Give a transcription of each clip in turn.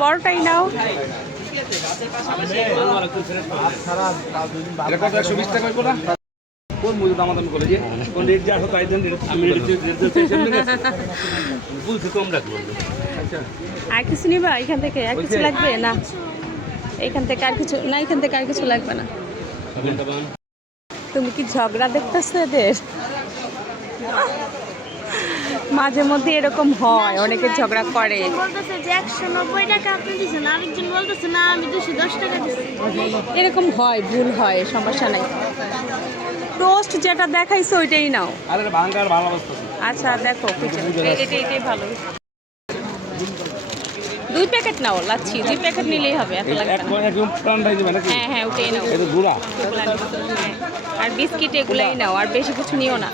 বড়টাই নাও। কোন মূল্য দামাদামি করে যে কোন রেট যা হতো আইদেন আমি বলছি কম রাখবো। আর কিছু নিবা এখান থেকে? আর কিছু লাগবে না? এখান থেকে আর কিছু না, এখান থেকে আর কিছু লাগবে না। তুমি কি ঝগড়া দেখতেছো এদের? মাঝে মধ্যে এরকম হয়, অনেকে ঝগড়া করে। বলতেছে যে 190 টাকা আপনি দিয়েছেন, আরেকজন বলতেছে না আমি 210 টাকা দিয়েছি। এরকম হয়, ভুল হয়, সমস্যা নাই। টোস্ট যেটা দেখাইছো ওইটাই নাও। আরে ভাঙার ভালো অবস্থা। আচ্ছা দেখো এটাই ভালো। 2 প্যাকেট নাও লাচ্ছি, 2 প্যাকেট নিলেই হবে, এত লাগবে না। একদম ঠান্ডা হয়ে যাবে নাকি? হ্যাঁ ওটাই নাও। এটা গুড়া আর বিস্কিট এগুলাই নাও, আর বেশি কিছু নিও না।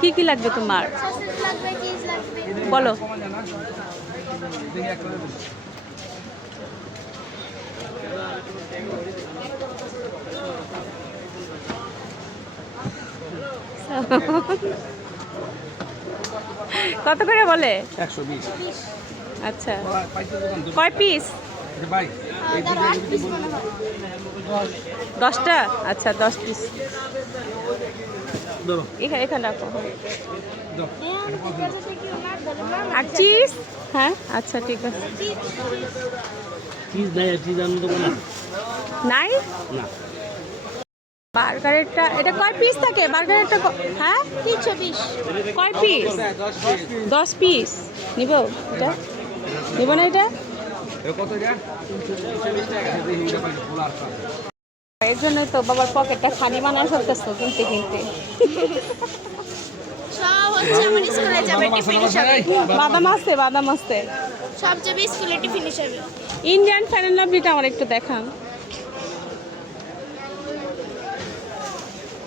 কি কি লাগবে তোমার সসেজ লাগবে, চিজ লাগবে। বলো। কত করে বলে? 120। আচ্ছা কয় পিস? ভাই এই 8 পিস মনে হয়। 10টা? আচ্ছা 10 পিস ধরো এখানে রাখো। দাও। আর চিজ? হ্যাঁ আচ্ছা ঠিক আছে। চিজ নাই, চিজ আনন্দ না নাই না। বার্গারেরটা এটা কয় পিস থাকে? বার্গারেরটা হ্যাঁ 320। কয় পিস? 10 পিস নিব। এটা নিব না? এটা কত এটা? 320 টাকা। এর জন্য তো বাবার পকেটটা খালি বানায় ফেলতেছো কিনতে কিনতে। সব হচ্ছে আমার স্কুলে যাবে, টিফিন হিসাবে। বাদাম আছে। সব যাবে স্কুলে টিফিন হিসাবে। ইন্ডিয়ান ফ্যান লাভলিটা আমার একটু দেখান।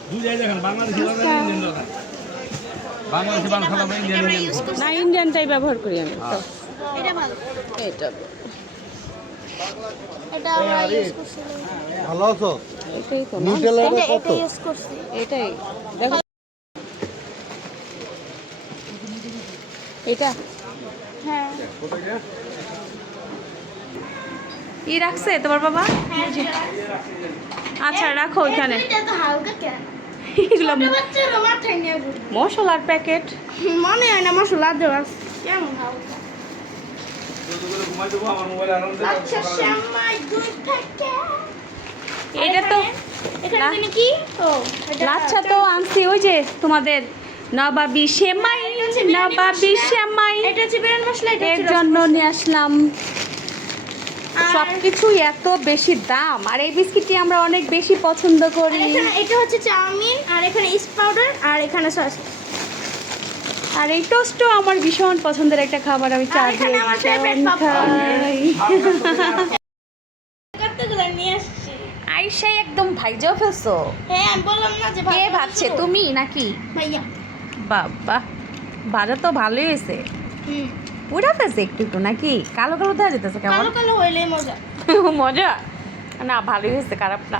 দুই জায়গা দেখেন, বাংলাদেশি বাংলা ইন্ডিয়ান দাদা। বাংলাদেশি বাংলা খাবার ইন্ডিয়ান ইন্ডিয়ান। না ইন্ডিয়ানটাই ব্যবহার করি আমি তো। এটা ভালো। এটা এটা আমরা ইউজ করছি। ভালো আছো? এটাই তো না? নিউটেলার এটা কত? ইউজ করছি। এটাই দেখো। এটা হ্যাঁ ই রাখছে তোমার বাবা? আচ্ছা রাখো ওইখানে। এটা তো হালকা কেন? এগুলো ছোট বাচ্চারা মাথায় নিয়ে ঘুরে। মশলার প্যাকেট। মনে হয় না মশলা দেওয়া আছে। কেমন হালকা? ঘুমাই দেবো আমার মোবাইল আনন্দ। আচ্ছা শ্যামাই 2 প্যাকেট। এটা তো এখানে জানি কি? ও এটা লাচ্ছা তো আনছি ওই যে তোমাদের নবাবী সেমাই। নবাবী সেমাই এটা হচ্ছে বিরিয়ানি মশলা, এটা এর হচ্ছে জন্য নিয়ে আসলাম। আর সবকিছুই এত বেশি দাম, আর এই বিস্কিটটি আমরা অনেক বেশি পছন্দ করি। এখানে এটা হচ্ছে চাউমিন, আর এখানে ইস্ট পাউডার, আর এখানে সস। আর এই টোস্টও আমার ভীষণ পছন্দের একটা খাবার, আমি চা আর এখানে দিয়ে আমার ভীষণ favorite popcorn। খাই। কতগুলো নিয়ে আসছি। আইসাই একদম ভাইজাও ফেলছো। হ্যাঁ আমি বললাম না যে কে ভাবছে, তুমি নাকি? ভাইয়া। বাবা ভাজা তো ভালোই হয়েছে। পুরা ফেলছে একটু একটু নাকি? কালো কালো দেওয়া যেতেছে কেমন? কালো কালো হইলে মজা। মজা না, ভালোই হয়েছে, খারাপ না।